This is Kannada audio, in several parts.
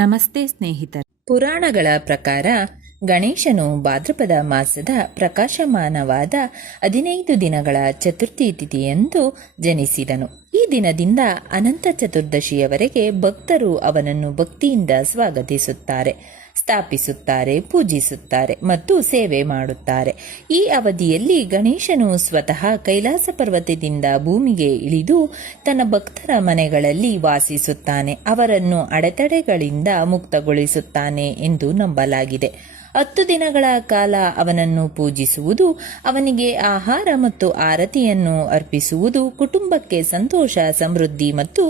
ನಮಸ್ತೆ ಸ್ನೇಹಿತರೆ. ಪುರಾಣಗಳ ಪ್ರಕಾರ ಗಣೇಶನು ಭಾದ್ರಪದ ಮಾಸದ ಪ್ರಕಾಶಮಾನವಾದ 15 ದಿನಗಳ ಚತುರ್ಥಿ ತಿಥಿಯಂದು ಜನಿಸಿದನು. ಈ ದಿನದಿಂದ ಅನಂತ ಚತುರ್ದಶಿಯವರೆಗೆ ಭಕ್ತರು ಅವನನ್ನು ಭಕ್ತಿಯಿಂದ ಸ್ವಾಗತಿಸುತ್ತಾರೆ, ಸ್ಥಾಪಿಸುತ್ತಾರೆ, ಪೂಜಿಸುತ್ತಾರೆ ಮತ್ತು ಸೇವೆ ಮಾಡುತ್ತಾರೆ. ಈ ಅವಧಿಯಲ್ಲಿ ಗಣೇಶನು ಸ್ವತಃ ಕೈಲಾಸ ಪರ್ವತದಿಂದ ಭೂಮಿಗೆ ಇಳಿದು ತನ್ನ ಭಕ್ತರ ಮನೆಗಳಲ್ಲಿ ವಾಸಿಸುತ್ತಾನೆ, ಅವರನ್ನು ಅಡೆತಡೆಗಳಿಂದ ಮುಕ್ತಗೊಳಿಸುತ್ತಾನೆ ಎಂದು ನಂಬಲಾಗಿದೆ. 10 ದಿನಗಳ ಕಾಲ ಅವನನ್ನು ಪೂಜಿಸುವುದು, ಅವನಿಗೆ ಆಹಾರ ಮತ್ತು ಆರತಿಯನ್ನು ಅರ್ಪಿಸುವುದು ಕುಟುಂಬಕ್ಕೆ ಸಂತೋಷ, ಸಮೃದ್ಧಿ ಮತ್ತು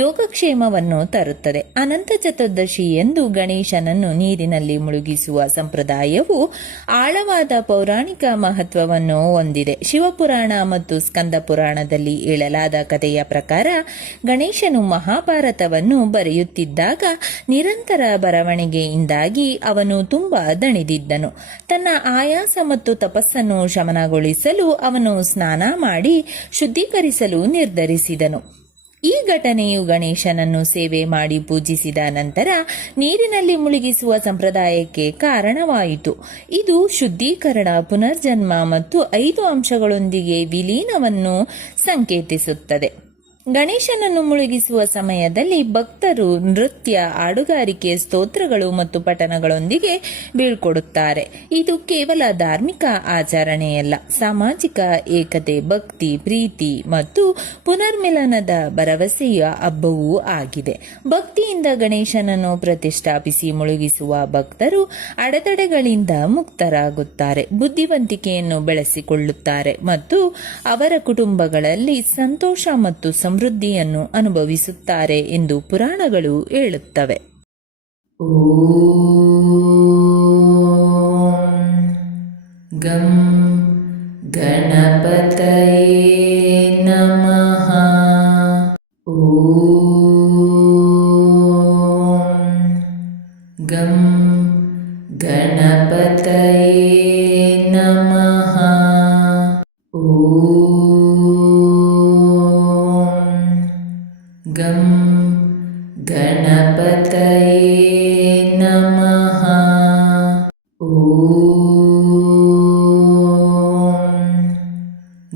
ಯೋಗಕ್ಷೇಮವನ್ನು ತರುತ್ತದೆ. ಅನಂತ ಚತುರ್ದಶಿ ಎಂದು ಗಣೇಶನನ್ನು ನೀರಿನಲ್ಲಿ ಮುಳುಗಿಸುವ ಸಂಪ್ರದಾಯವು ಆಳವಾದ ಪೌರಾಣಿಕ ಮಹತ್ವವನ್ನು ಹೊಂದಿದೆ. ಶಿವಪುರಾಣ ಮತ್ತು ಸ್ಕಂದ ಪುರಾಣದಲ್ಲಿ ಹೇಳಲಾದ ಕಥೆಯ ಪ್ರಕಾರ ಗಣೇಶನು ಮಹಾಭಾರತವನ್ನು ಬರೆಯುತ್ತಿದ್ದಾಗ ನಿರಂತರ ಬರವಣಿಗೆಯಿಂದಾಗಿ ಅವನು ತುಂಬಾ ದಣಿದಿದ್ದನು. ತನ್ನ ಆಯಾಸ ಮತ್ತು ತಪಸ್ಸನ್ನು ಶಮನಗೊಳಿಸಲು ಅವನು ಸ್ನಾನ ಮಾಡಿ ಶುದ್ಧೀಕರಿಸಲು ನಿರ್ಧರಿಸಿದನು. ಈ ಘಟನೆಯು ಗಣೇಶನನ್ನು ಸೇವೆ ಮಾಡಿ ಪೂಜಿಸಿದ ನಂತರ ನೀರಿನಲ್ಲಿ ಮುಳುಗಿಸುವ ಸಂಪ್ರದಾಯಕ್ಕೆ ಕಾರಣವಾಯಿತು. ಇದು ಶುದ್ಧೀಕರಣ, ಪುನರ್ಜನ್ಮ ಮತ್ತು 5 ಅಂಶಗಳೊಂದಿಗೆ ವಿಲೀನವನ್ನು ಸಂಕೇತಿಸುತ್ತದೆ. ಗಣೇಶನನ್ನು ಮುಳುಗಿಸುವ ಸಮಯದಲ್ಲಿ ಭಕ್ತರು ನೃತ್ಯ, ಹಾಡುಗಾರಿಕೆ, ಸ್ತೋತ್ರಗಳು ಮತ್ತು ಪಠಣಗಳೊಂದಿಗೆ ಬೀಳ್ಕೊಡುತ್ತಾರೆ. ಇದು ಕೇವಲ ಧಾರ್ಮಿಕ ಆಚರಣೆಯಲ್ಲ, ಸಾಮಾಜಿಕ ಏಕತೆ, ಭಕ್ತಿ, ಪ್ರೀತಿ ಮತ್ತು ಪುನರ್ಮಿಲನದ ಭರವಸೆಯ ಹಬ್ಬವೂ ಆಗಿದೆ. ಭಕ್ತಿಯಿಂದ ಗಣೇಶನನ್ನು ಪ್ರತಿಷ್ಠಾಪಿಸಿ ಮುಳುಗಿಸುವ ಭಕ್ತರು ಅಡೆತಡೆಗಳಿಂದ ಮುಕ್ತರಾಗುತ್ತಾರೆ, ಬುದ್ಧಿವಂತಿಕೆಯನ್ನು ಬೆಳೆಸಿಕೊಳ್ಳುತ್ತಾರೆ ಮತ್ತು ಅವರ ಕುಟುಂಬಗಳಲ್ಲಿ ಸಂತೋಷ ಮತ್ತು ಸಮೃದ್ಧಿಯನ್ನು ಅನುಭವಿಸುತ್ತಾರೆ ಎಂದು ಪುರಾಣಗಳು ಹೇಳುತ್ತವೆ. ಗಂ ಗಣಪತಯೇ ನಮಃ. ಗಂ ಗಣಪತಯೇ ನಮಃ. ಗಂ ಗಣಪತಯೇ ನಮಃ.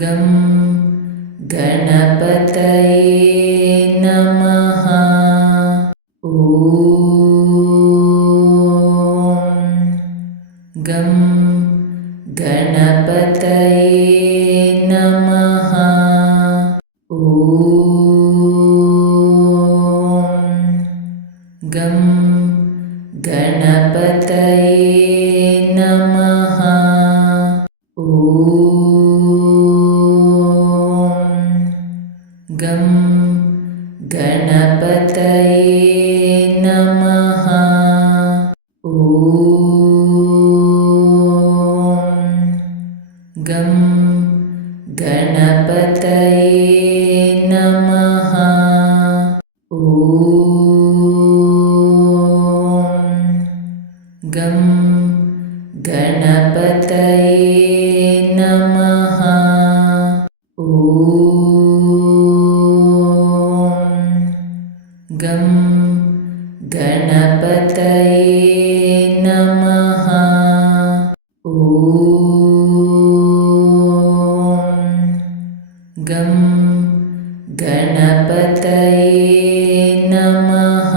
ಗಂ ಗಣಪತಯೇ ನಮಃ. ಗಂ ಗಣಪತಯೇ ನಮಃ. ಗಂ ಗಣಪತಯೇ ನಮಃ. ಗಂ ಗಣಪತಯೇ ನಮಃ. ಗಂ ಗಣಪತಯೇ ನಮಃ. ಗಂ ಗಣಪತಯೇ ನಮಃ. ಗಂ ಗಣಪತಯೇ ನಮಃ. ಗಂ ಗಣಪತಯೇ ನಮಃ.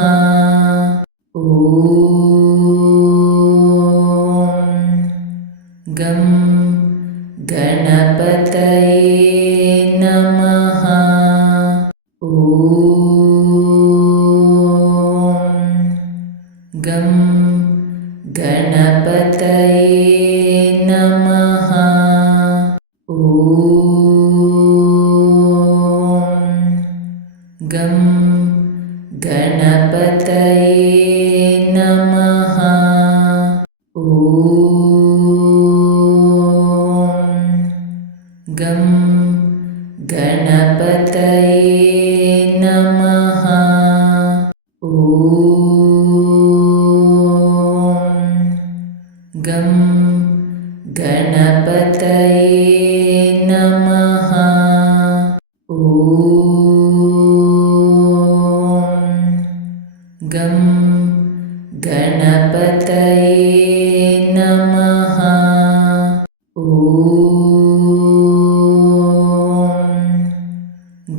ಗಂ ಗಣಪತಯೇ ನಮಃ. ಗಂ ಗಣಪತಯೇ ನಮಃ. ಗಂ ಗಣ